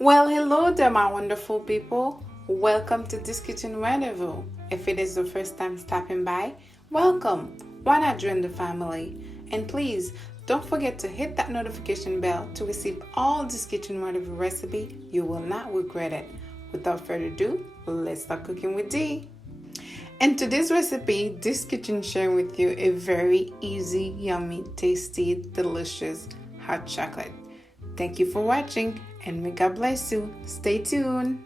Well, hello there, my wonderful people. Welcome to this kitchen rendezvous. If it is the first time stopping by, welcome. Why not join the family? And please don't forget to hit that notification bell to receive all this kitchen rendezvous recipe. You will not regret it. Without further ado, let's start cooking with Dee. In today's recipe, this kitchen sharing with you a very easy, yummy, tasty, delicious hot chocolate. Thank you for watching and may God bless you. Stay tuned.